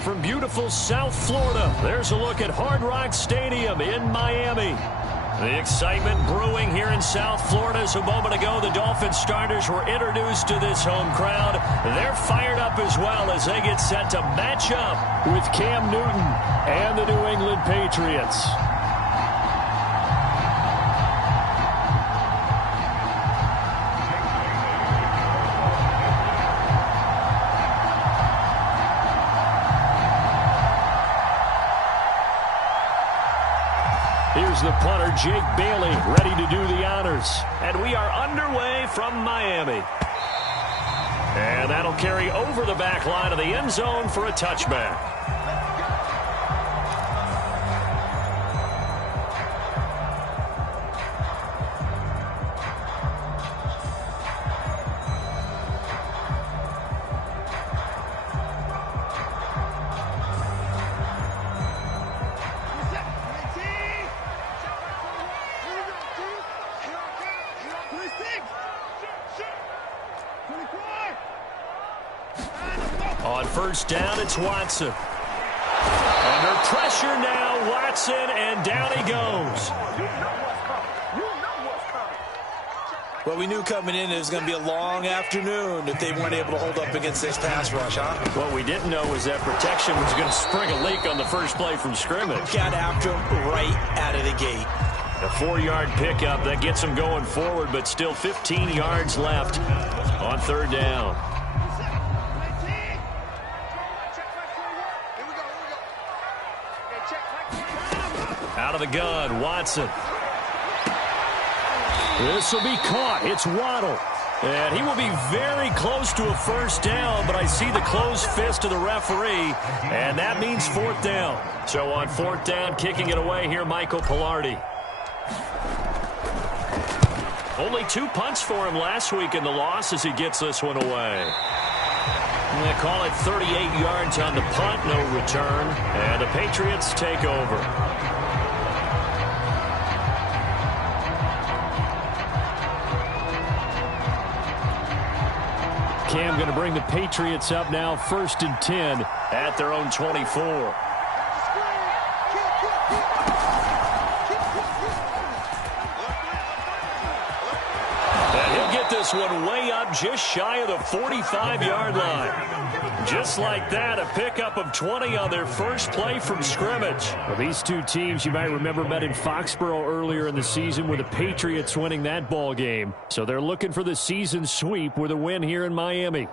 from beautiful South Florida. There's a look at Hard Rock Stadium in Miami. The excitement brewing here in South Florida as a moment ago the Dolphins starters were introduced to this home crowd. They're fired up as well as they get set to match up with Cam Newton and the New England Patriots. Here's the punter, Jake Bailey, ready to do the honors. And we are underway from Miami. And that'll carry over the back line of the end zone for a touchback. On first down, it's Watson. Under pressure now, Watson, and down he goes. Well, we knew coming in it was going to be a long afternoon if they weren't able to hold up against this pass rush, huh? What we didn't know was that protection was going to spring a leak on the first play from scrimmage. Got after him right out of the gate. A 4-yard pickup that gets him going forward, but still 15 yards left on third down. Out of the gun, Watson. This will be caught. It's Waddle. And he will be very close to a first down, but I see the closed fist of the referee, and that means fourth down. So on fourth down, kicking it away here, Michael Pilardi. Only 2 punts for him last week in the loss as he gets this one away. They call it 38 yards on the punt, no return, and the Patriots take over. Cam going to bring the Patriots up now, 1st and 10 at their own 24. And he'll get this one way up just shy of the 45-yard line. Just like that, a pickup of 20 on their first play from scrimmage. Well, these two teams, you might remember, met in Foxborough earlier in the season with the Patriots winning that ball game. So they're looking for the season sweep with a win here in Miami.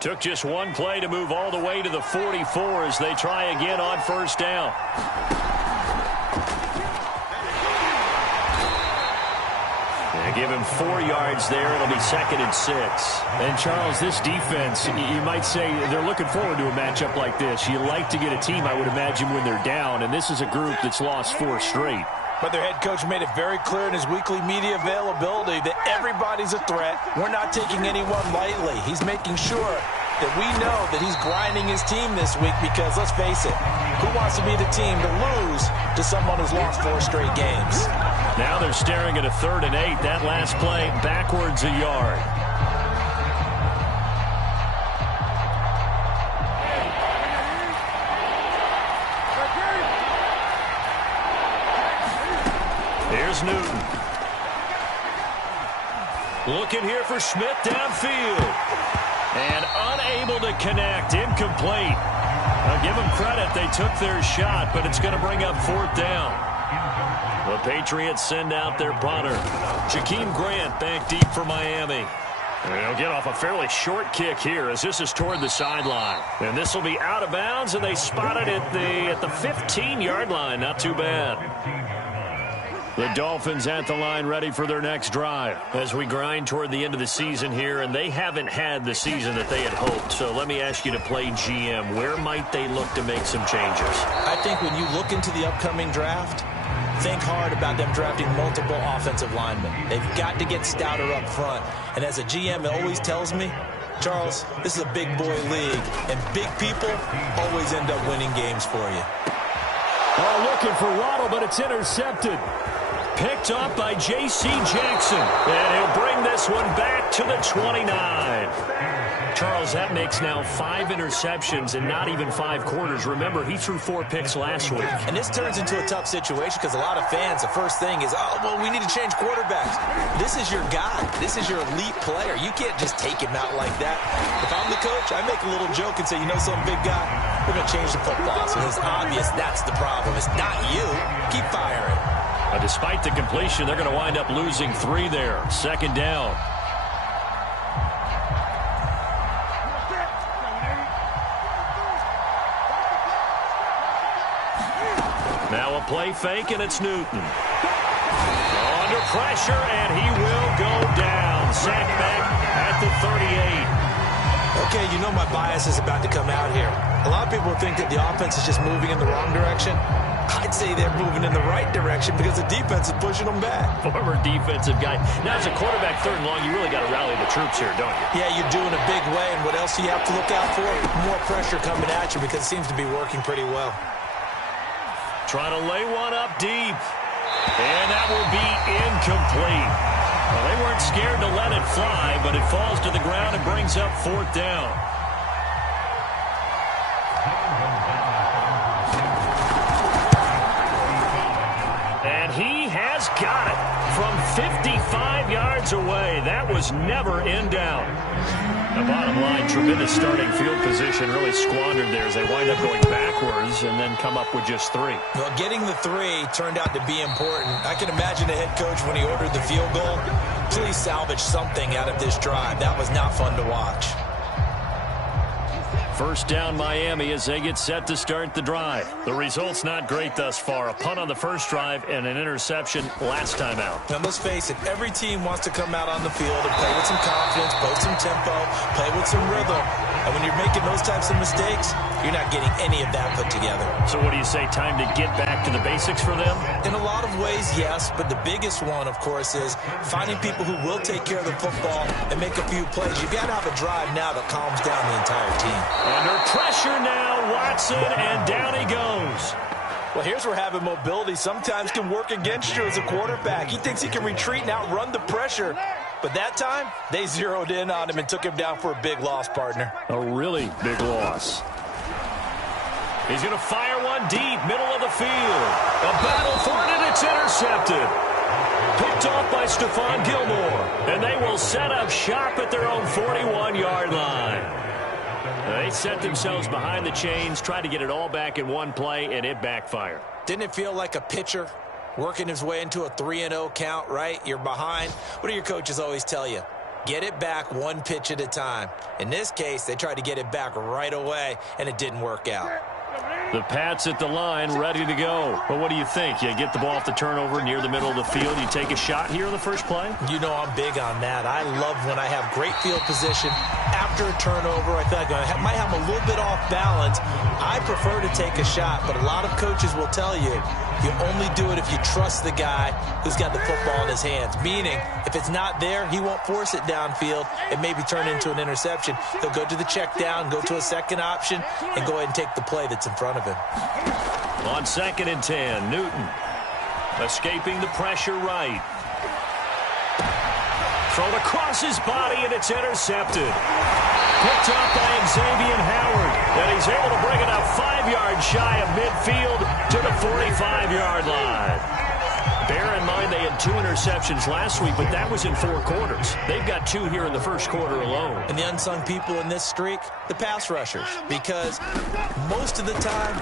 Took just one play to move all the way to the 44 as they try again on first down. Give him 4 yards there. It'll be 2nd and 6. And, Charles, this defense, you might say they're looking forward to a matchup like this. You like to get a team, I would imagine, when they're down, and this is a group that's lost 4 straight. But their head coach made it very clear in his weekly media availability that everybody's a threat. We're not taking anyone lightly. He's making sure that we know that he's grinding his team this week because, let's face it, who wants to be the team to lose to someone who's lost 4 straight games? Now they're staring at a 3rd and 8. That last play backwards a yard. Here's Newton. Looking here for Smith downfield. And unable to connect. Incomplete. I'll give them credit. They took their shot, but it's going to bring up 4th down. The Patriots send out their punter. Jakeem Grant back deep for Miami. And they'll get off a fairly short kick here as this is toward the sideline. And this will be out of bounds, and they spot it at the 15-yard line. Not too bad. The Dolphins at the line ready for their next drive as we grind toward the end of the season here, and they haven't had the season that they had hoped. So let me ask you to play GM. Where might they look to make some changes? I think when you look into the upcoming draft, think hard about them drafting multiple offensive linemen. They've got to get stouter up front. And as a GM, it always tells me, Charles, this is a big boy league, and big people always end up winning games for you. Oh, looking for Waddle, but it's intercepted. Picked up by J.C. Jackson. And he'll bring this one back to the 29. Charles, that makes now 5 interceptions in not even 5 quarters. Remember, he threw 4 picks last week. And this turns into a tough situation because a lot of fans, the first thing is, oh, well, we need to change quarterbacks. This is your guy. This is your elite player. You can't just take him out like that. If I'm the coach, I make a little joke and say, you know some big guy, we're going to change the football. So it's obvious that's the problem. It's not you. Keep firing. Despite the completion, they're going to wind up losing 3 there. Second down. Now a play fake, and it's Newton. Under pressure, and he will go down. Sacked back at the 38. Okay, you know my bias is about to come out here. A lot of people think that the offense is just moving in the wrong direction. I'd say they're moving in the right direction because the defense is pushing them back. Former defensive guy. Now, as a quarterback, 3rd and long, you really got to rally the troops here, don't you? Yeah, you're doing a big way, and what else do you have to look out for? More pressure coming at you because it seems to be working pretty well. Trying to lay one up deep. And that will be incomplete. Well, they weren't scared to let it fly, but it falls to the ground and brings up 4th down. And he has got it from 55 yards away. That was never in doubt. The bottom line, tremendous starting field position, really squandered there as they wind up going backwards and then come up with just 3. Well, getting the 3 turned out to be important. I can imagine the head coach when he ordered the field goal. Please salvage something out of this drive. That was not fun to watch. First down Miami as they get set to start the drive. The result's not great thus far. A punt on the first drive and an interception last time out. Now, let's face it, every team wants to come out on the field and play with some confidence, play some tempo, play with some rhythm. And when you're making those types of mistakes, you're not getting any of that put together. So what do you say, time to get back to the basics for them? In a lot of ways, yes, but the biggest one, of course, is finding people who will take care of the football and make a few plays. You've got to have a drive now that calms down the entire team. Under pressure now, Watson, and down he goes. Well, here's where having mobility sometimes can work against you as a quarterback. He thinks he can retreat and outrun the pressure. But that time, they zeroed in on him and took him down for a big loss, partner. A really big loss. He's going to fire one deep, middle of the field. A battle for it, and it's intercepted. Picked off by Stephon Gilmore. And they will set up shop at their own 41-yard line. They set themselves behind the chains, tried to get it all back in one play, and it backfired. Didn't it feel like a pitcher working his way into a 3-0 count, right? You're behind. What do your coaches always tell you? Get it back one pitch at a time. In this case, they tried to get it back right away, and it didn't work out. The Pats at the line, ready to go. But what do you think? You get the ball off the turnover near the middle of the field. You take a shot here in the first play? You know I'm big on that. I love when I have great field position. After a turnover, I feel like I might have a little bit off balance. I prefer to take a shot, but a lot of coaches will tell you, you only do it if you trust the guy who's got the football in his hands. Meaning, if it's not there, he won't force it downfield and maybe turn into an interception. He'll go to the check down, go to a second option, and go ahead and take the play that's in front of him. On 2nd and 10, Newton escaping the pressure right. Thrown across his body, and it's intercepted. Picked up by Xavier Howard, and he's able to bring it up 5 yards shy of midfield to the 45-yard line. Bear in mind they had 2 interceptions last week, but that was in 4 quarters. They've got 2 here in the first quarter alone. And the unsung people in this streak, the pass rushers, because most of the time,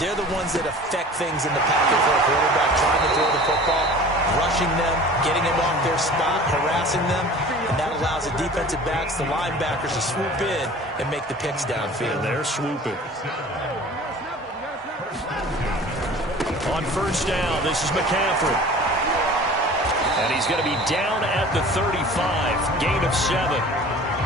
they're the ones that affect things in the pocket for a quarterback, trying to throw the football, rushing them, getting them off their spot, harassing them, and that allows the defensive backs, the linebackers, to swoop in and make the picks downfield. And they're swooping. On first down, this is McCaffrey. And he's going to be down at the 35, gain of 7.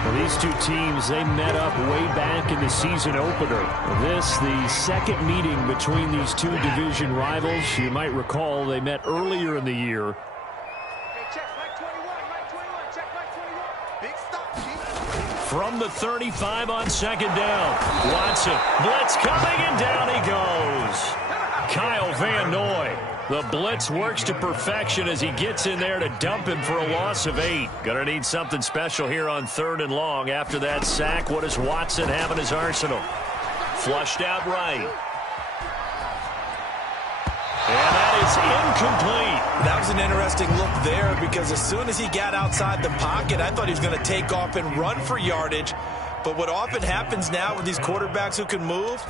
Well, these two teams, they met up way back in the season opener. This, the second meeting between these two division rivals. You might recall they met earlier in the year. From the 35 on 2nd down, Watson, blitz coming, and down he goes. Kyle Van Noy The blitz works to perfection as he gets in there to dump him for a loss of 8. Gonna need something special here on 3rd and long. After that sack, what does Watson have in his arsenal? Flushed out right. And that is incomplete. That was an interesting look there because as soon as he got outside the pocket, I thought he was going to take off and run for yardage. But what often happens now with these quarterbacks who can move,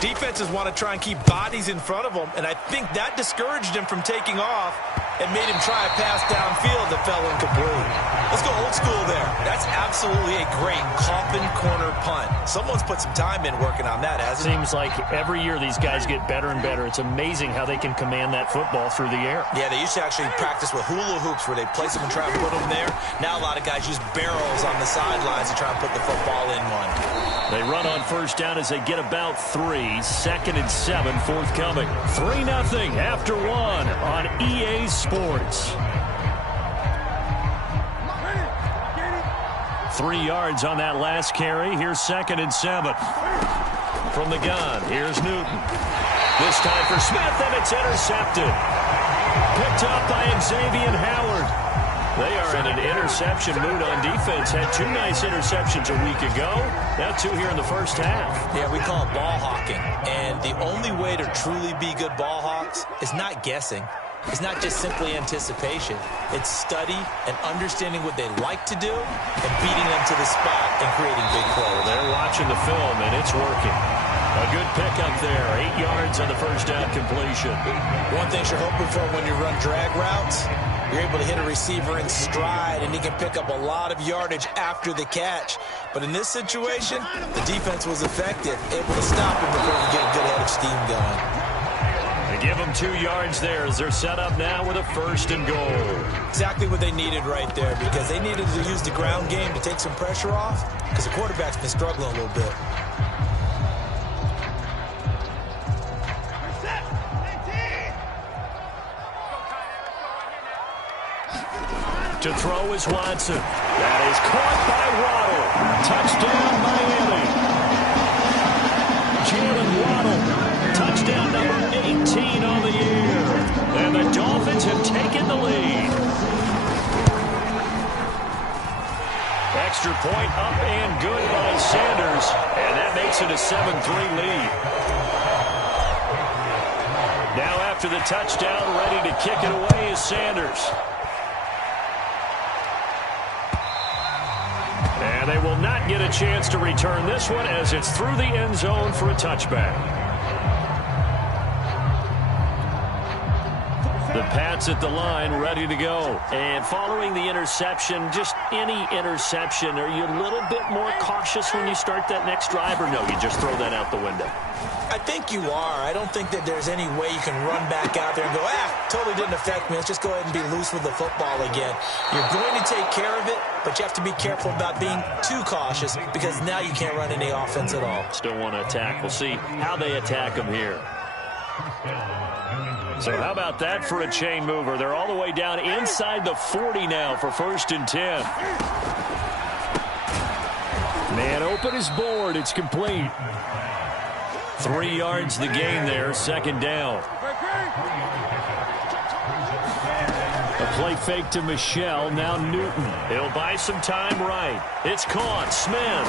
defenses want to try and keep bodies in front of them, and I think that discouraged him from taking off and made him try a pass downfield that fell incomplete. Let's go old school there. That's absolutely a great coffin corner punt. Someone's put some time in working on that, hasn't it? Seems like every year these guys get better and better. It's amazing how they can command that football through the air. Yeah, they used to actually practice with hula hoops where they place them and try to put them there. Now a lot of guys use barrels on the sidelines to try and put the football in one. They run on 1st down as they get about 3. 2nd and 7 forthcoming. 3-0 after 1 on EA Sports. 3 yards on that last carry. Here's 2nd and 7. From the gun, here's Newton. This time for Smith, and it's intercepted. Picked up by Xavier Howard. They are in an interception mood on defense. Had 2 nice interceptions a week ago. Now 2 here in the first half. Yeah, we call it ball hawking. And the only way to truly be good ball hawks is not guessing. It's not just simply anticipation. It's study and understanding what they like to do and beating them to the spot and creating big plays. They're watching the film, and it's working. A good pickup there. 8 yards on the first down completion. One thing you're hoping for when you run drag routes, you're able to hit a receiver in stride, and he can pick up a lot of yardage after the catch. But in this situation, the defense was effective, able to stop him before he get a good head of steam going. They give them 2 yards there as they're set up now with a 1st and goal. Exactly what they needed right there because they needed to use the ground game to take some pressure off because the quarterback's been struggling a little bit. To throw is Watson. That is caught by Waddle. Touchdown, Miami. Jalen Waddle. Touchdown number 18 on the year. And the Dolphins have taken the lead. Extra point up and good by Sanders. And that makes it a 7-3 lead. Now after the touchdown, ready to kick it away is Sanders. And they will not get a chance to return this one as it's through the end zone for a touchback. The Pats at the line, ready to go. And following the interception, just any interception, are you a little bit more cautious when you start that next drive, or no, you just throw that out the window? I think you are. I don't think that there's any way you can run back out there and go, totally didn't affect me. Let's just go ahead and be loose with the football again. You're going to take care of it, but you have to be careful about being too cautious because now you can't run any offense at all. Still want to attack. We'll see how they attack them here. So how about that for a chain mover? They're all the way down inside the 40 now for 1st and 10. Man open is board. It's complete. 3 yards the gain there, 2nd down. A play fake to Michelle, now Newton. He'll buy some time right. It's caught, Smith.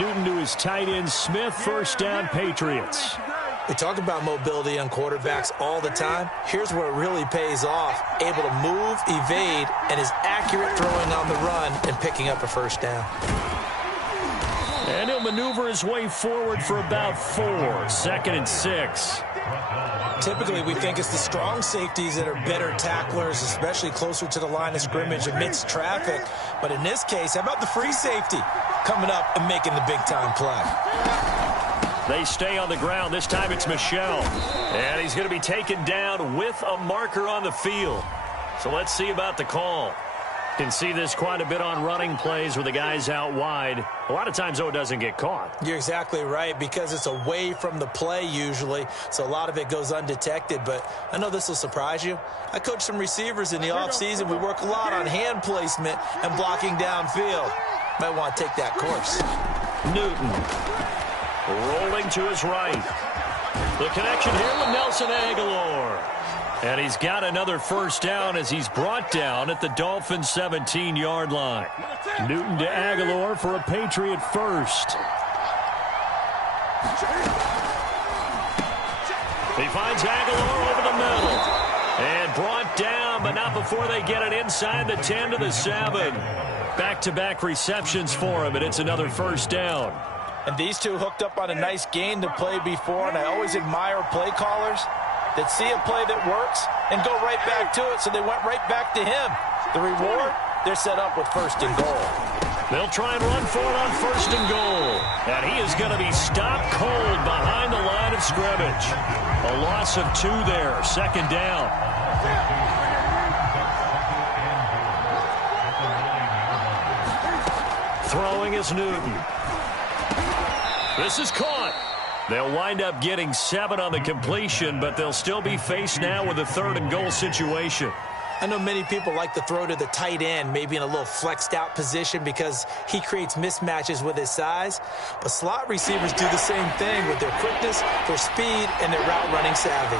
Newton to his tight end, Smith, 1st down, Patriots. We talk about mobility on quarterbacks all the time. Here's where it really pays off. Able to move, evade, and is accurate throwing on the run and picking up a 1st down. And he'll maneuver his way forward for about 4. 2nd and 6. Typically, we think it's the strong safeties that are better tacklers, especially closer to the line of scrimmage amidst traffic. But in this case, how about the free safety coming up and making the big-time play? They stay on the ground. This time it's Michelle. And he's going to be taken down with a marker on the field. So let's see about the call. Can see this quite a bit on running plays with the guys out wide. A lot of times, though, it doesn't get caught. You're exactly right because it's away from the play usually, so a lot of it goes undetected. But I know this will surprise you. I coach some receivers in the offseason. We work a lot on hand placement and blocking downfield. Might want to take that course. Newton rolling to his right. The connection here with Nelson Aguilar. And he's got another first down as he's brought down at the Dolphins' 17-yard line. Newton to Aguilar for a Patriot first. He finds Aguilar over the middle. And brought down, but not before they get it inside the 10 to the 7. Back-to-back receptions for him, and it's another first down. And these two hooked up on a nice gain to play before, and I always admire play callers that see a play that works and go right back to it, so they went right back to him. The reward, they're set up with first and goal. They'll try and run for it on first and goal. And he is going to be stopped cold behind the line of scrimmage. A loss of 2 there, second down. Throwing is Newton. This is caught. They'll wind up getting 7 on the completion, but they'll still be faced now with a 3rd and goal situation. I know many people like to throw to the tight end, maybe in a little flexed out position because he creates mismatches with his size. But slot receivers do the same thing with their quickness, their speed, and their route running savvy.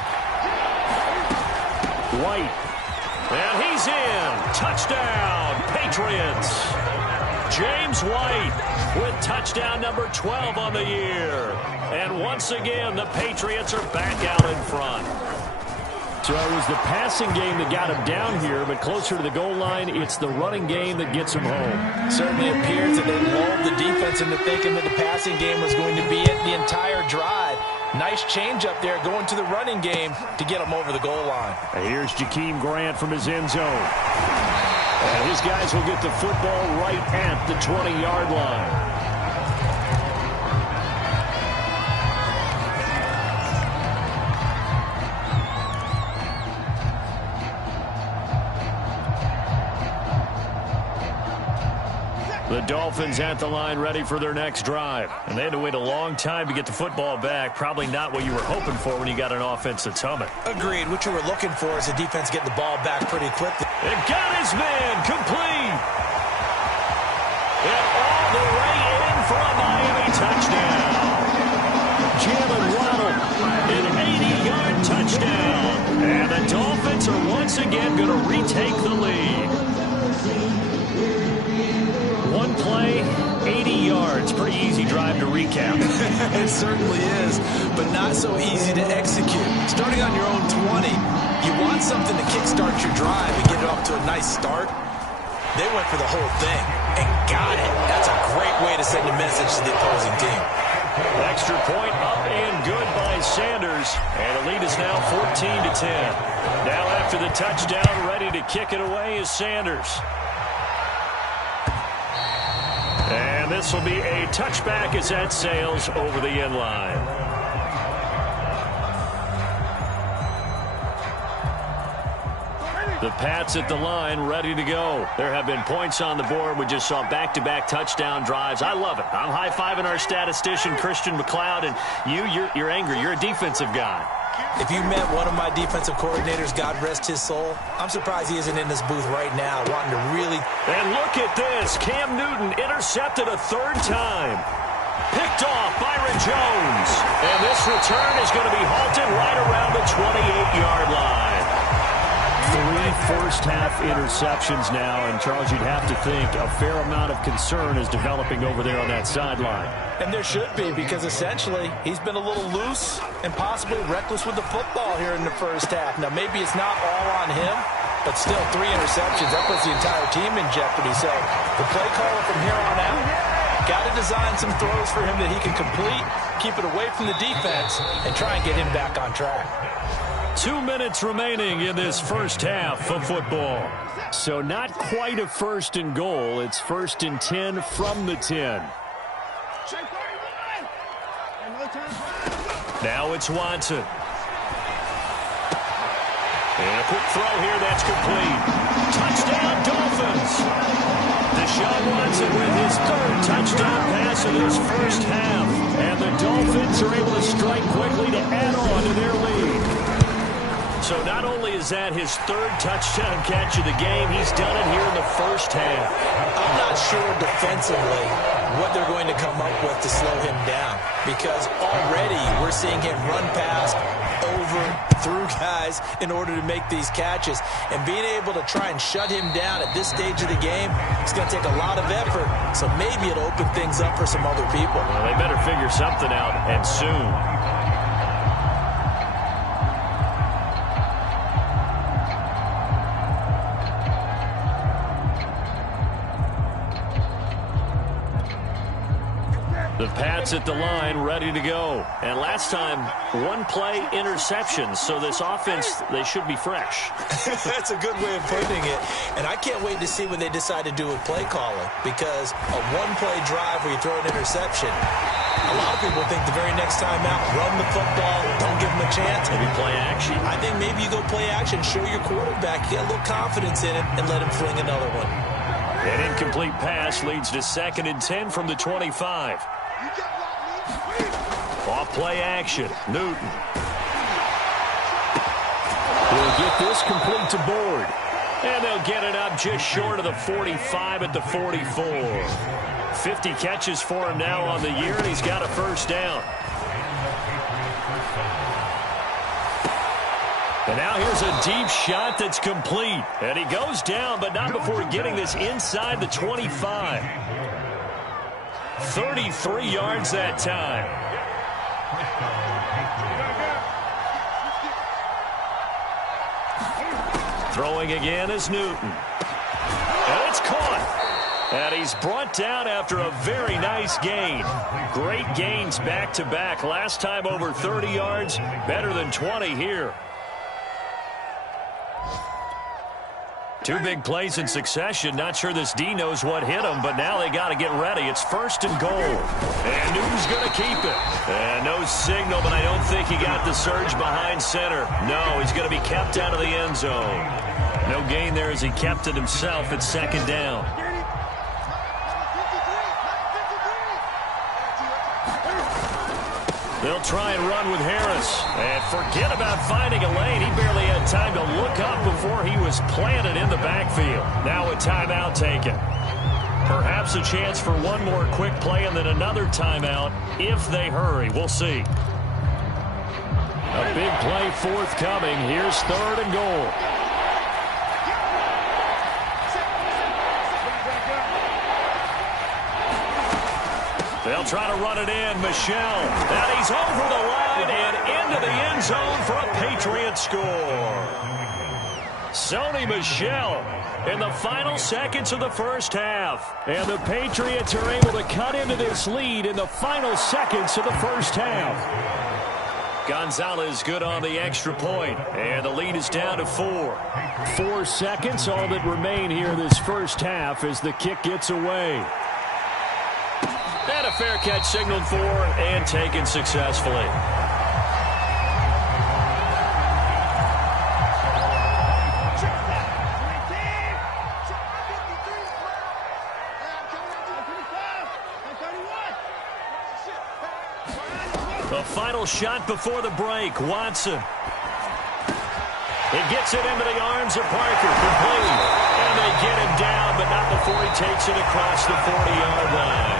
White. And he's in. Touchdown, Patriots. James White with touchdown number 12 on the year. And once again, the Patriots are back out in front. So it was the passing game that got him down here, but closer to the goal line, it's the running game that gets him home. Certainly appears that they lulled the defense into thinking that the passing game was going to be it the entire drive. Nice change up there going to the running game to get him over the goal line. And here's Jakeem Grant from his end zone. And his guys will get the football right at the 20-yard line. The Dolphins at the line ready for their next drive. And they had to wait a long time to get the football back. Probably not what you were hoping for when you got an offense that's humming. Agreed. What you were looking for is the defense getting the ball back pretty quickly. It got his man complete. And all the way in for a Miami touchdown. Jalen Waddle, an 80-yard touchdown. And the Dolphins are once again going to retake the lead. One play, 80 yards. Pretty easy drive to recap. It certainly is, but not so easy to execute. Starting on your own 20, you want something to kickstart your drive and get it off to a nice start. They went for the whole thing and got it. That's a great way to send a message to the opposing team. Extra point up and good by Sanders. And the lead is now 14-10. Now after the touchdown, ready to kick it away is Sanders. And this will be a touchback as that sails over the end line. The Pats at the line, ready to go. There have been points on the board. We just saw back-to-back touchdown drives. I love it. I'm high-fiving our statistician, Christian McLeod, and you're angry. You're a defensive guy. If you met one of my defensive coordinators, God rest his soul, I'm surprised he isn't in this booth right now wanting to really... And look at this. Cam Newton intercepted a 3rd time. Picked off Byron Jones. And this return is going to be halted right around the 28-yard line. 3 first-half interceptions now, and Charles, you'd have to think a fair amount of concern is developing over there on that sideline. And there should be, because essentially he's been a little loose and possibly reckless with the football here in the first half. Now, maybe it's not all on him, but still 3 interceptions. That puts the entire team in jeopardy. So the play caller from here on out got to design some throws for him that he can complete, keep it away from the defense, and try and get him back on track. 2 minutes remaining in this first half of football. So not quite a 1st and goal. It's 1st and 10 from the 10. Now it's Watson. And a quick throw here that's complete. Touchdown, Dolphins. Deshaun Watson with his 3rd touchdown pass in this first half. And the Dolphins are able to strike quickly to add on to their lead. So not only is that his third touchdown catch of the game, he's done it here in the first half. I'm not sure defensively what they're going to come up with to slow him down, because already we're seeing him run past, over, through guys in order to make these catches. And being able to try and shut him down at this stage of the game, it's going to take a lot of effort. So maybe it'll open things up for some other people. Well, they better figure something out, and soon. The Pats at the line, ready to go. And last time, one play interception. So this offense, they should be fresh. That's a good way of putting it. And I can't wait to see what they decide to do with play calling, because a one-play drive where you throw an interception, a lot of people think the very next time out, run the football, don't give them a chance. Maybe play action. I think maybe you go play action, show your quarterback, get a little confidence in it, and let him fling another one. An incomplete pass leads to 2nd and 10 from the 25. Off play action. Newton. He'll get this complete to Board. And they'll get it up just short of the 45 at the 44. 50 catches for him now on the year, and he's got a first down. And now here's a deep shot that's complete. And he goes down, but not before getting this inside the 25. 33 yards that time. Throwing again is Newton. And it's caught. And he's brought down after a very nice gain. Great gains back-to-back. Last time over 30 yards, better than 20 here. Two big plays in succession. Not sure this D knows what hit him, but now they got to get ready. It's 1st and goal. And Newton's going to keep it. And no signal, but I don't think he got the surge behind center. No, he's going to be kept out of the end zone. No gain there as he kept it himself at 2nd down. They'll try and run with Harris. And forget about finding a lane. He barely had time to look up before he was planted in the backfield. Now a timeout taken. Perhaps a chance for one more quick play and then another timeout if they hurry. We'll see. A big play forthcoming. Here's 3rd and goal. They'll try to run it in. Michel. And he's over the line and into the end zone for a Patriot score. Sony Michel in the final seconds of the first half. And the Patriots are able to cut into this lead in the final seconds of the first half. Gonzalez good on the extra point. And the lead is down to 4. 4 seconds, all that remain here this first half as the kick gets away. And a fair catch signaled for and taken successfully. The final shot before the break. Watson. It gets it into the arms of Parker. Complete. And they get him down, but not before he takes it across the 40-yard line.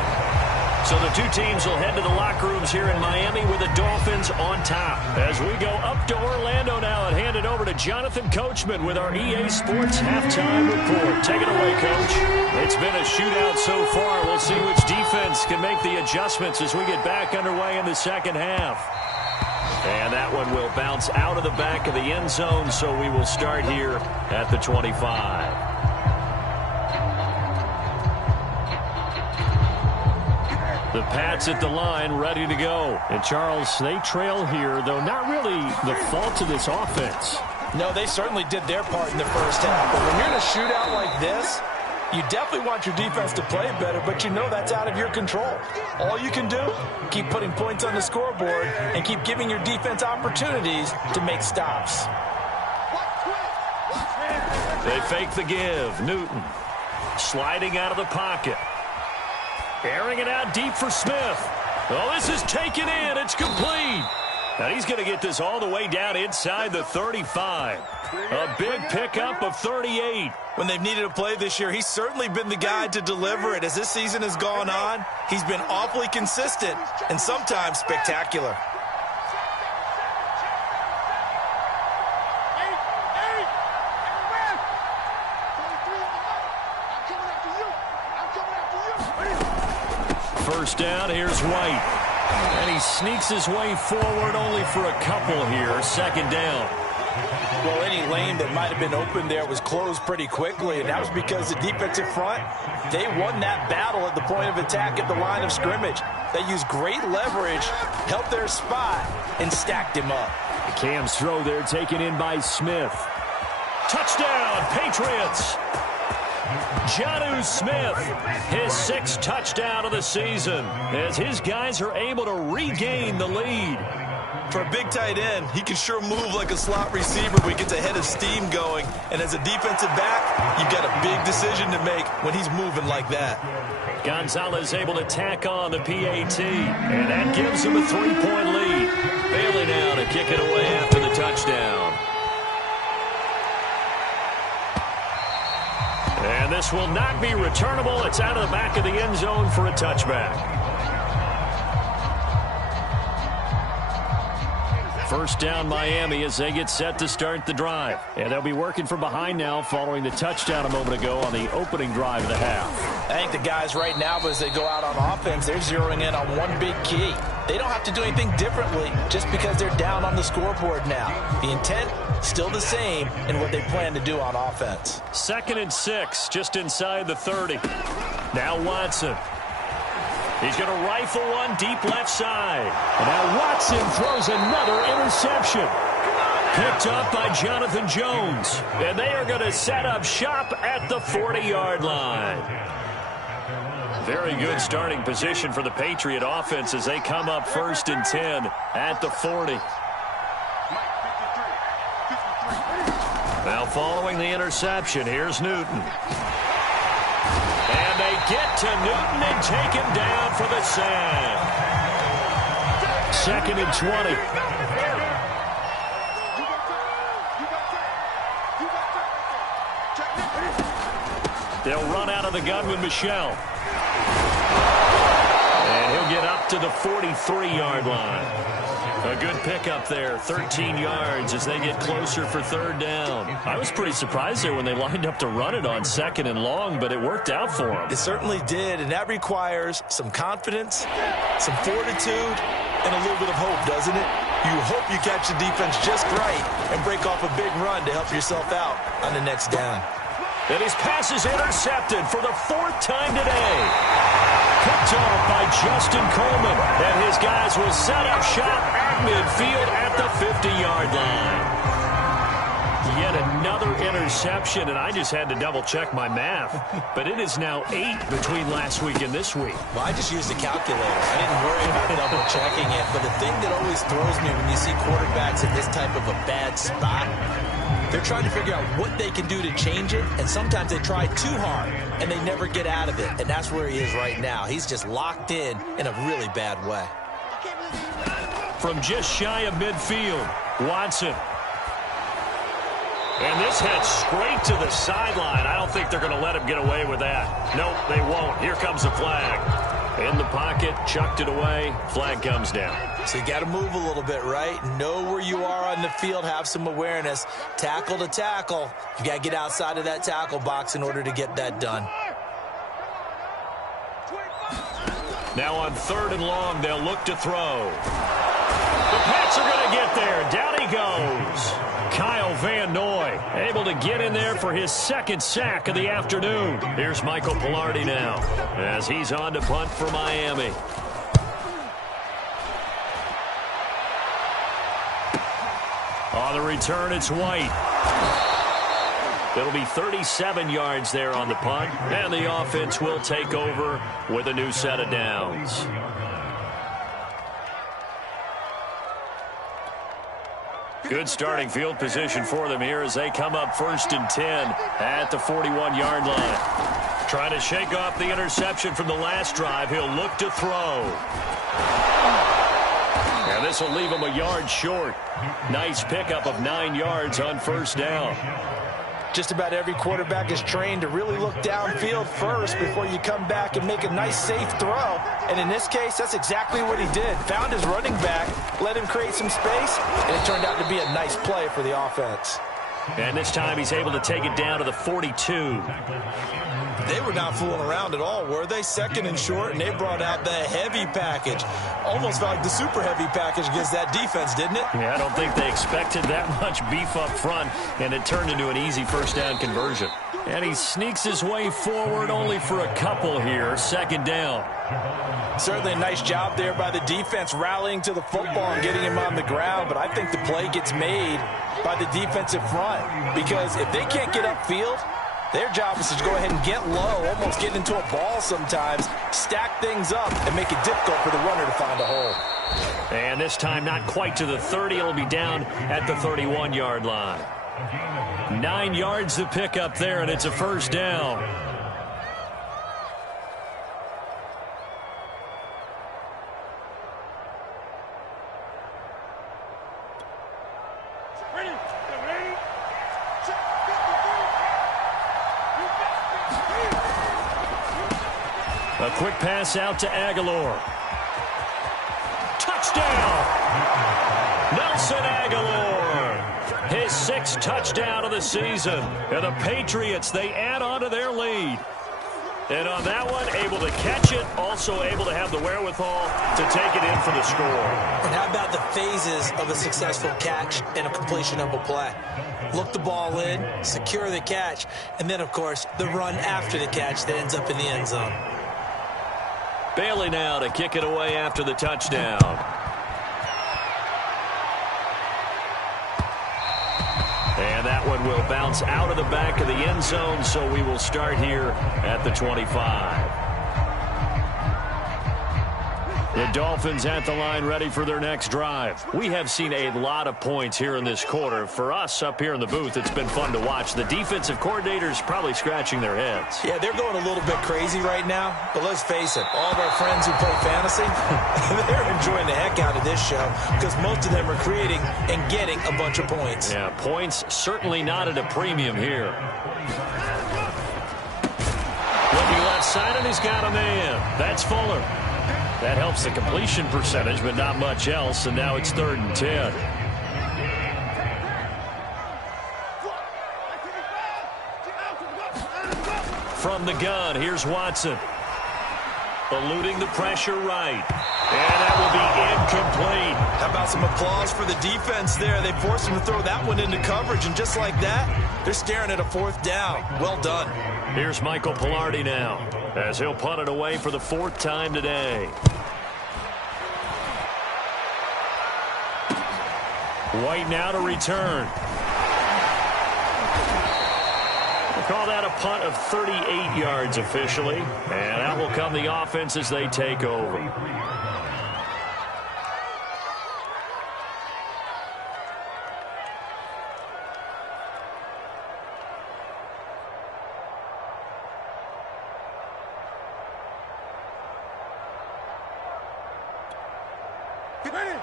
So the two teams will head to the locker rooms here in Miami with the Dolphins on top. As we go up to Orlando now and hand it over to Jonathan Coachman with our EA Sports Halftime Report. Take it away, Coach. It's been a shootout so far. We'll see which defense can make the adjustments as we get back underway in the second half. And that one will bounce out of the back of the end zone, so we will start here at the 25. The Pats at the line, ready to go. And, Charles, they trail here, though not really the fault of this offense. No, they certainly did their part in the first half. But when you're in a shootout like this, you definitely want your defense to play better, but you know that's out of your control. All you can do, keep putting points on the scoreboard and keep giving your defense opportunities to make stops. They fake the give. Newton sliding out of the pocket. Airing it out deep for Smith. Oh, this is taken in. It's complete. And he's going to get this all the way down inside the 35. A big pickup of 38. When they've needed a play this year, he's certainly been the guy to deliver it. As this season has gone on, he's been awfully consistent and sometimes spectacular. First down, here's White. And he sneaks his way forward only for a couple here. Second down. Well, any lane that might have been open there was closed pretty quickly, and that was because the defensive front, they won that battle at the point of attack at the line of scrimmage. They used great leverage, helped their spot, and stacked him up. Cam's throw there taken in by Smith. Touchdown, Patriots! Jonnu Smith, his 6th touchdown of the season, as his guys are able to regain the lead. For a big tight end, he can sure move like a slot receiver when he gets a head of steam going. And as a defensive back, you've got a big decision to make when he's moving like that. Gonzalez able to tack on the PAT, and that gives him a 3-point lead. Bailey now to kick it away after the touchdown. And this will not be returnable. It's out of the back of the end zone for a touchback. First down, Miami, as they get set to start the drive. And they'll be working from behind now following the touchdown a moment ago on the opening drive of the half. I think the guys right now, as they go out on offense, they're zeroing in on one big key. They don't have to do anything differently just because they're down on the scoreboard now. The intent, still the same in what they plan to do on offense. 2nd and 6, just inside the 30. Now Watson. He's going to rifle one deep left side. And now Watson throws another interception. Picked up by Jonathan Jones. And they are going to set up shop at the 40-yard line. Very good starting position for the Patriot offense as they come up 1st and 10 at the 40. Now following the interception, here's Newton. And they get to Newton and take him down for the sack. 2nd and 20. They'll run out of the gun with Michel. And he'll get up to the 43-yard line. A good pickup there, 13 yards as they get closer for 3rd down. I was pretty surprised there when they lined up to run it on 2nd and long, but it worked out for them. It certainly did, and that requires some confidence, some fortitude, and a little bit of hope, doesn't it? You hope you catch the defense just right and break off a big run to help yourself out on the next down. And his pass is intercepted for the 4th time today. Picked off by Justin Coleman. And his guys will set up shop at midfield at the 50-yard line. Yet another interception, and I just had to double-check my math. But it is now 8 between last week and this week. Well, I just used a calculator. I didn't worry about double-checking it. But the thing that always throws me when you see quarterbacks in this type of a bad spot, they're trying to figure out what they can do to change it, and sometimes they try too hard, and they never get out of it, and that's where he is right now. He's just locked in a really bad way. From just shy of midfield, Watson. And this heads straight to the sideline. I don't think they're going to let him get away with that. Nope, they won't. Here comes the flag. In the pocket, chucked it away, flag comes down. So you got to move a little bit, right? Know where you are on the field, have some awareness. Tackle to tackle. You got to get outside of that tackle box in order to get that done. Now on 3rd and long, they'll look to throw. The Pats are going to get there. Down he goes. Kyle Van Noy able to get in there for his 2nd sack of the afternoon. Here's Michael Pilardi now as he's on to punt for Miami. On the return, it's White. It'll be 37 yards there on the punt, and the offense will take over with a new set of downs. Good starting field position for them here as they come up 1st and 10 at the 41-yard line. Trying to shake off the interception from the last drive. He'll look to throw. And this will leave him a yard short. Nice pickup of 9 yards on first down. Just about every quarterback is trained to really look downfield first before you come back and make a nice, safe throw. And in this case, that's exactly what he did. Found his running back, let him create some space, and it turned out to be a nice play for the offense. And this time he's able to take it down to the 42. They were not fooling around at all, were they? Second and short, and they brought out the heavy package. Almost felt like the super heavy package against that defense, didn't it? Yeah, I don't think they expected that much beef up front, and it turned into an easy first down conversion. And he sneaks his way forward only for a couple here. Second down. Certainly a nice job there by the defense rallying to the football and getting him on the ground, but I think the play gets made by the defensive front because if they can't get upfield, their job is to go ahead and get low, almost get into a ball sometimes, stack things up, and make it difficult for the runner to find a hole. And this time not quite to the 30. It'll be down at the 31-yard line. 9 yards to pick up there, and it's a first down. A quick pass out to Aguilar. Touchdown! Nelson Aguilar. His 6th touchdown of the season. And the Patriots, they add on to their lead. And on that one, able to catch it, also able to have the wherewithal to take it in for the score. And how about the phases of a successful catch and a completion of a play? Look the ball in, secure the catch, and then, of course, the run after the catch that ends up in the end zone. Bailey now to kick it away after the touchdown. And that one will bounce out of the back of the end zone, so we will start here at the 25. The Dolphins at the line ready for their next drive. We have seen a lot of points here in this quarter. For us up here in the booth, it's been fun to watch. The defensive coordinators probably scratching their heads. Yeah, they're going a little bit crazy right now, but let's face it, all of our friends who play fantasy, they're enjoying the heck out of this show because most of them are creating and getting a bunch of points. Yeah, points certainly not at a premium here. Looking left side, and he's got a man. That's Fuller. That helps the completion percentage, but not much else, and now it's 3rd and 10. From the gun, here's Watson. Eluding the pressure right. And that will be incomplete. How about some applause for the defense there? They forced him to throw that one into coverage, and just like that, they're staring at a 4th down. Well done. Here's Michael Pilardi now, as he'll punt it away for the 4th time today. White now to return. We'll call that a punt of 38 yards officially. And that will come the offense as they take over.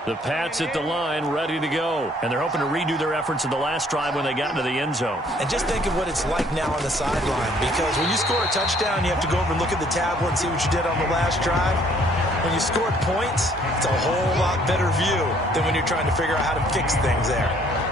The Pats at the line, ready to go. And they're hoping to redo their efforts in the last drive when they got into the end zone. And just think of what it's like now on the sideline, because when you score a touchdown, you have to go over and look at the tablet and see what you did on the last drive. When you scored points, it's a whole lot better view than when you're trying to figure out how to fix things there.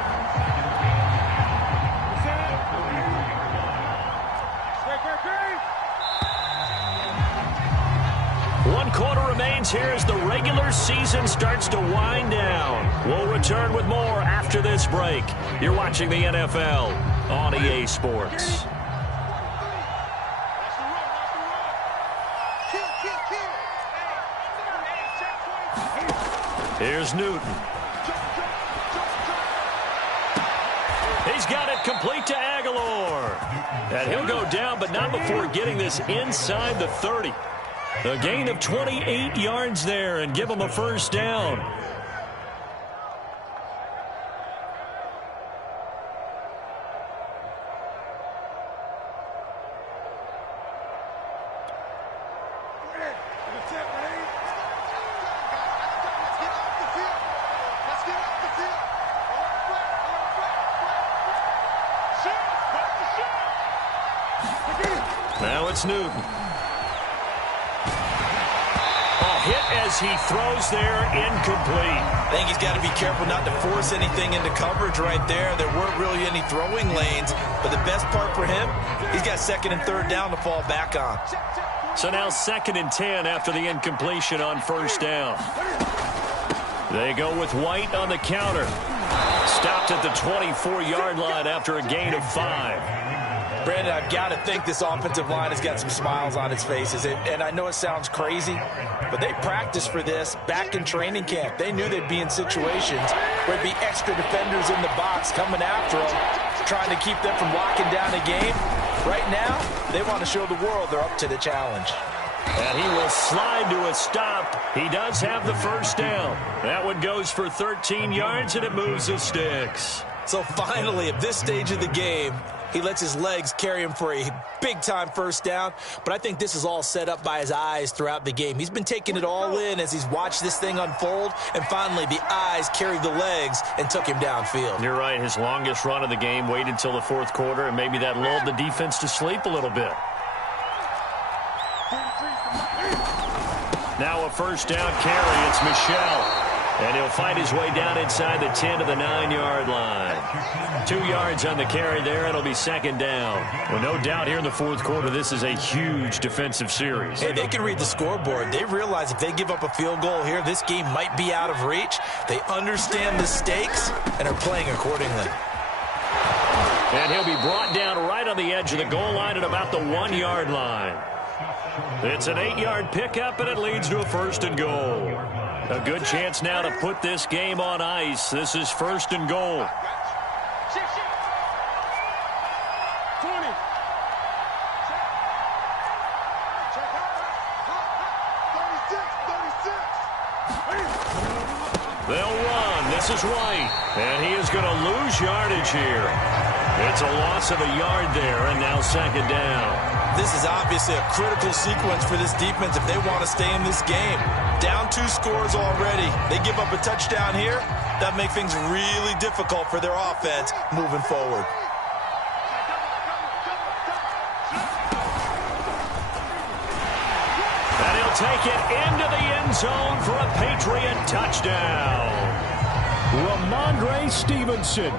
One quarter remains here as the regular season starts to wind down. We'll return with more after this break. You're watching the NFL on EA Sports. Here's Newton. He's got it complete to Aguilar. And he'll go down, but not before getting this inside the 30. A gain of 28 yards there and give him a first down. Now it's Newton. Hit as he throws there, incomplete. I think he's got to be careful not to force anything into coverage right there. There weren't really any throwing lanes, but the best part for him, he's got second and third down to fall back on. So now 2nd and 10 after the incompletion on first down. They go with White on the counter. Stopped at the 24-yard line after a gain of 5. Brandon, I've got to think this offensive line has got some smiles on its faces. And I know it sounds crazy, but they practiced for this back in training camp. They knew they'd be in situations where there'd be extra defenders in the box coming after them, trying to keep them from locking down a game. Right now, they want to show the world they're up to the challenge. And he will slide to a stop. He does have the first down. That one goes for 13 yards, and it moves the sticks. So finally, at this stage of the game, he lets his legs carry him for a big-time first down. But I think this is all set up by his eyes throughout the game. He's been taking it all in as he's watched this thing unfold. And finally, the eyes carried the legs and took him downfield. You're right. His longest run of the game waited till the 4th quarter, and maybe that lulled the defense to sleep a little bit. Now a first down carry. It's Michel. And he'll fight his way down inside the 10 to the 9-yard line. 2 yards on the carry there. It'll be 2nd down. Well, no doubt here in the 4th quarter, this is a huge defensive series. Hey, they can read the scoreboard. They realize if they give up a field goal here, this game might be out of reach. They understand the stakes and are playing accordingly. And he'll be brought down right on the edge of the goal line at about the 1-yard line. It's an 8-yard pickup, and it leads to a 1st and goal. A good chance now to put this game on ice. This is 1st and goal. They'll run. This is White. And he is going to lose yardage here. It's a loss of a yard there, and now 2nd down. This is obviously a critical sequence for this defense if they want to stay in this game. Down 2 scores already. They give up a touchdown here. That makes things really difficult for their offense moving forward. And he'll take it into the end zone for a Patriot touchdown. Ramondre Stevenson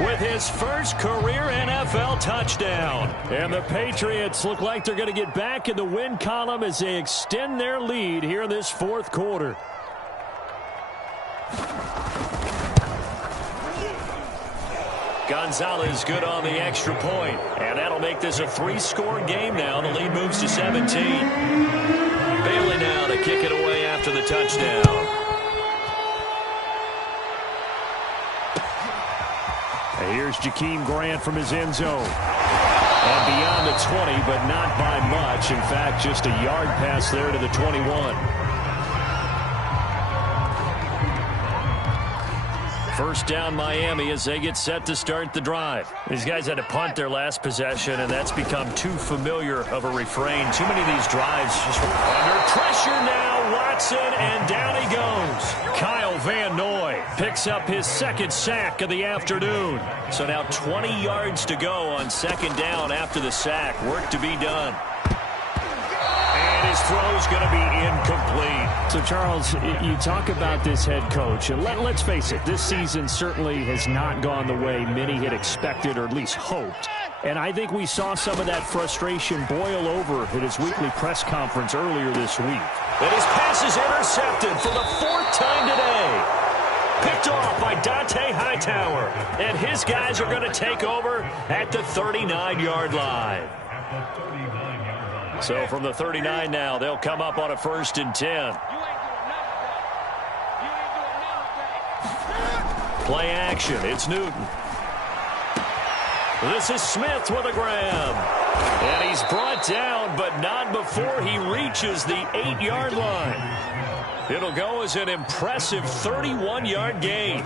with his first career NFL touchdown. And the Patriots look like they're going to get back in the win column as they extend their lead here in this 4th quarter. Gonzalez good on the extra point. And that'll make this a 3-score game now. The lead moves to 17. Bailey now to kick it away after the touchdown. Here's Jakeem Grant from his end zone. And beyond the 20, but not by much. In fact, just a yard pass there to the 21. First down Miami as they get set to start the drive. These guys had to punt their last possession, and that's become too familiar of a refrain. Too many of these drives just under pressure now. Watson, and down he goes. Kyle Van Noy picks up his 2nd sack of the afternoon. So now 20 yards to go on 2nd down after the sack. Work to be done. And his throw's going to be incomplete. So, Charles, you talk about this head coach, and let's face it, this season certainly has not gone the way many had expected or at least hoped. And I think we saw some of that frustration boil over at his weekly press conference earlier this week. And his pass is intercepted for the 4th time today. Picked off by Dante Hightower. And his guys are going to take over at the 39-yard line. So from the 39 now, they'll come up on a 1st and 10. Play action. It's Newton. This is Smith with a grab. And he's brought down, but not before he reaches the 8-yard line. It'll go as an impressive 31-yard gain.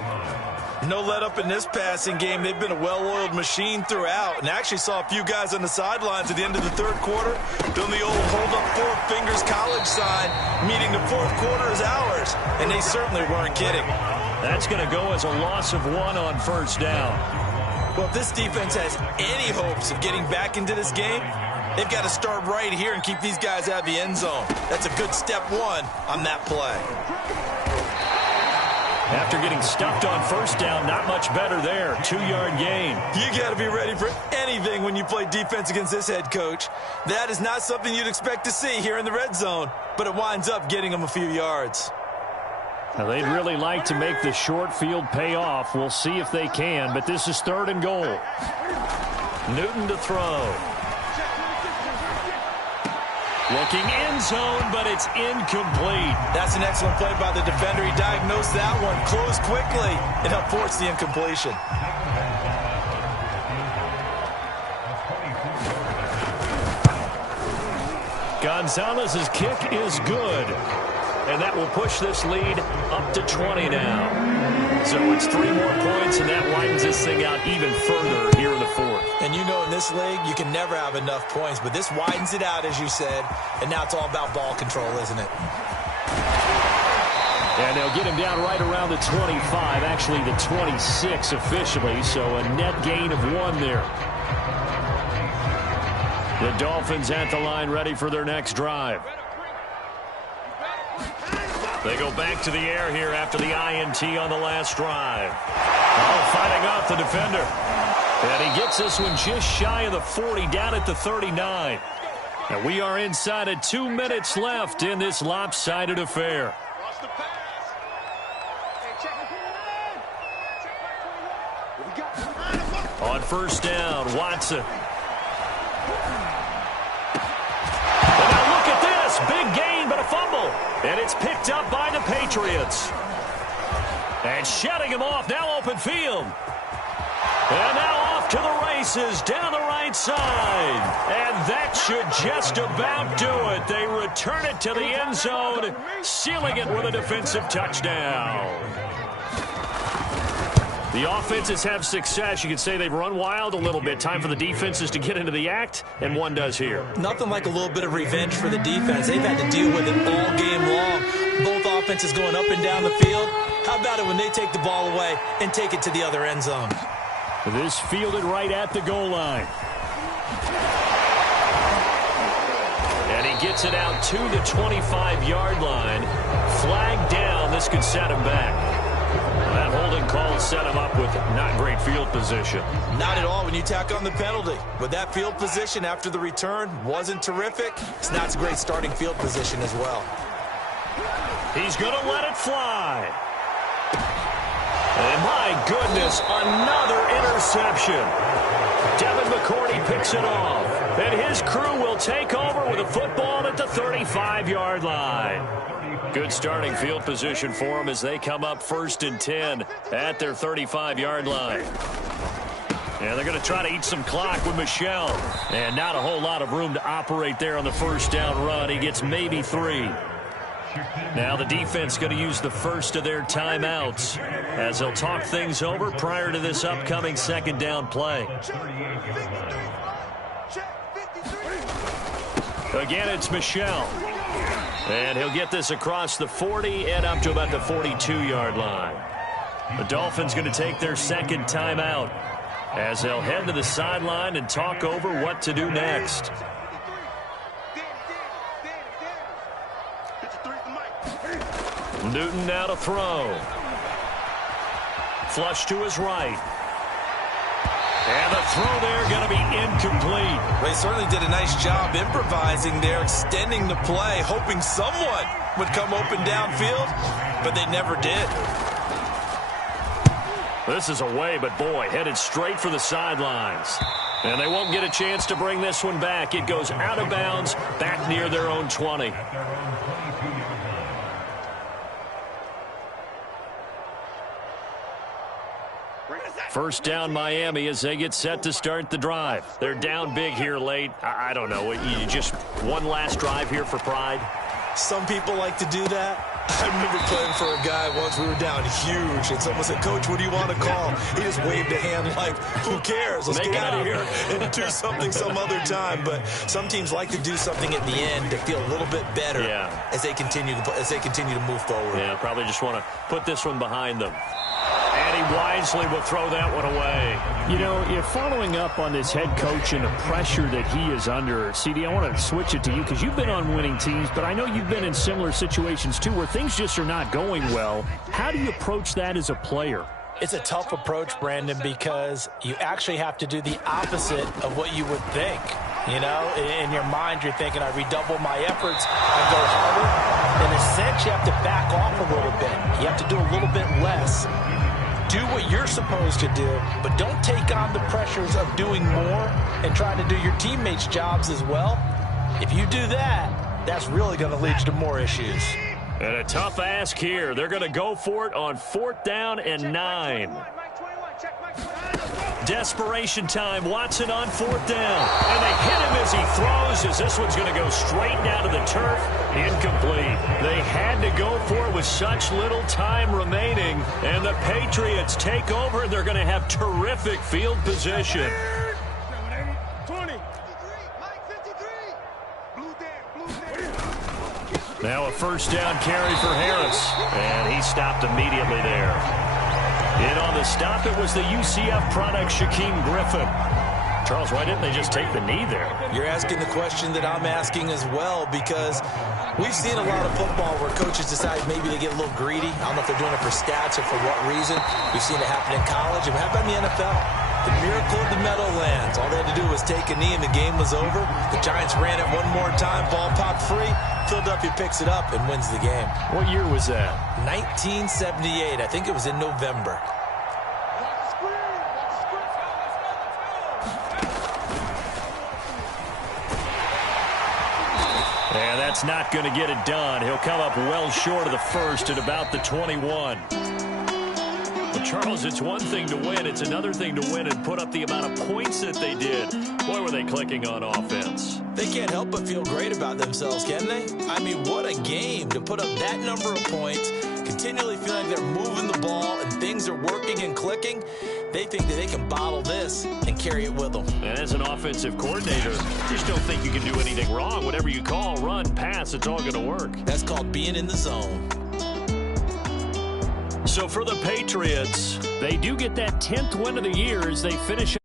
No let up in this passing game. They've been a well-oiled machine throughout. And actually saw a few guys on the sidelines at the end of the 3rd quarter doing the old hold up 4 fingers college sign, meaning the 4th quarter is ours. And they certainly weren't kidding. That's going to go as a loss of 1 on 1st down. Well, if this defense has any hopes of getting back into this game, They've got to start right here and keep these guys out of the end zone. That's a good step one on that play. After getting stuffed on first down, not much better there. 2-yard gain. You got to be ready for anything when you play defense against this head coach. That is not something you'd expect to see here in the red zone, but it winds up getting them a few yards. Now, they'd really like to make the short field pay off. We'll see if they can, but this is 3rd and goal. Newton to throw. Looking end zone, but it's incomplete. That's an excellent play by the defender. He diagnosed that one, closed quickly, and helped force the incompletion. Gonzalez's kick is good. And that will push this lead up to 20 now. So it's 3 more points, and that widens this thing out even further here in the 4th. And you know in this league, you can never have enough points, but this widens it out, as you said, and now it's all about ball control, isn't it? And they'll get him down right around the 25, actually the 26 officially, so a net gain of 1 there. The Dolphins at the line, ready for their next drive. They go back to the air here after the INT on the last drive. Oh, fighting off the defender. And he gets this one just shy of the 40, down at the 39. And we are inside of 2 minutes left in this lopsided affair. On first down, Watson. And now look at this. Big gain, but a fumble. And it's picked up by the Patriots. And shutting him off, now open field. And now off to the races, down the right side. And that should just about do it. They return it to the end zone, sealing it with a defensive touchdown. The offenses have success. You could say they've run wild a little bit. Time for the defenses to get into the act, and one does here. Nothing like a little bit of revenge for the defense. They've had to deal with it all game long. Both offenses going up and down the field. How about it when they take the ball away and take it to the other end zone? This fielded right at the goal line. And he gets it out to the 25-yard line. Flag down. This could set him back. That holding call set him up with not great field position. Not at all when you tack on the penalty. But that field position after the return wasn't terrific. It's not a great starting field position as well. He's going to let it fly. And my goodness, another interception. Devin McCourty picks it off. And his crew will take over with a football at the 35-yard line. Good starting field position for them as they come up 1st and 10 at their 35-yard line. And they're going to try to eat some clock with Michel. And not a whole lot of room to operate there on the first down run. He gets maybe 3. Now the defense going to use the first of their timeouts as they'll talk things over prior to this upcoming 2nd down play. Again, it's Michel. And he'll get this across the 40 and up to about the 42-yard line. The Dolphins going to take their 2nd timeout as they'll head to the sideline and talk over what to do next. Newton now to throw. Flush to his right. And the throw there going to be incomplete. They certainly did a nice job improvising there, extending the play, hoping someone would come open downfield, but they never did. This is away, but boy, headed straight for the sidelines. And they won't get a chance to bring this one back. It goes out of bounds, back near their own 20. First down Miami as they get set to start the drive. They're down big here late. I don't know. You just one last drive here for pride? Some people like to do that. I remember playing for a guy once. We were down huge, and someone said, "Coach, what do you want to call?" He just waved a hand like, "Who cares? Let's get out of here and do something some other time." But some teams like to do something at the end to feel a little bit better as they continue to move forward. Yeah, probably just want to put this one behind them. And he wisely will throw that one away. You know, if following up on this head coach and the pressure that he is under, CD, I want to switch it to you because you've been on winning teams, but I know you've been in similar situations too where things just are not going well. How do you approach that as a player? It's a tough approach, Brandon, because you actually have to do the opposite of what you would think. You know, in your mind, you're thinking, I redouble my efforts, I go harder. In a sense, you have to back off a little bit. You have to do a little bit less. Do what you're supposed to do, but don't take on the pressures of doing more and trying to do your teammates' jobs as well. If you do that, that's really going to lead to more issues. And a tough ask here. They're going to go for it on 4th down and 9. Desperation time. Watson on 4th down. And they hit him as he throws, as this one's going to go straight down to the turf. Incomplete. They had to go for it with such little time remaining. And the Patriots take over, and they're going to have terrific field position. Now a 1st down carry for Harris. And he stopped immediately there. In on the stop, it was the UCF product, Shaquem Griffin. Charles, why didn't they just take the knee there? You're asking the question that I'm asking as well, because we've seen a lot of football where coaches decide maybe they get a little greedy. I don't know if they're doing it for stats or for what reason. We've seen it happen in college. And what happened in the NFL? The miracle of the Meadowlands. All they had to do was take a knee and the game was over. The Giants ran it one more time. Ball popped free. Philadelphia picks it up and wins the game. What year was that? 1978. I think it was in November. And that's not going to get it done. He'll come up well short of the first at about the 21. Well, Charles, it's one thing to win. It's another thing to win and put up the amount of points that they did. Boy, were they clicking on offense. They can't help but feel great about themselves, can they? I mean, what a game to put up that number of points, continually feeling like they're moving the ball and things are working and clicking. They think that they can bottle this and carry it with them. And as an offensive coordinator, you just don't think you can do anything wrong. Whatever you call, run, pass, it's all going to work. That's called being in the zone. So for the Patriots, they do get that 10th win of the year as they finish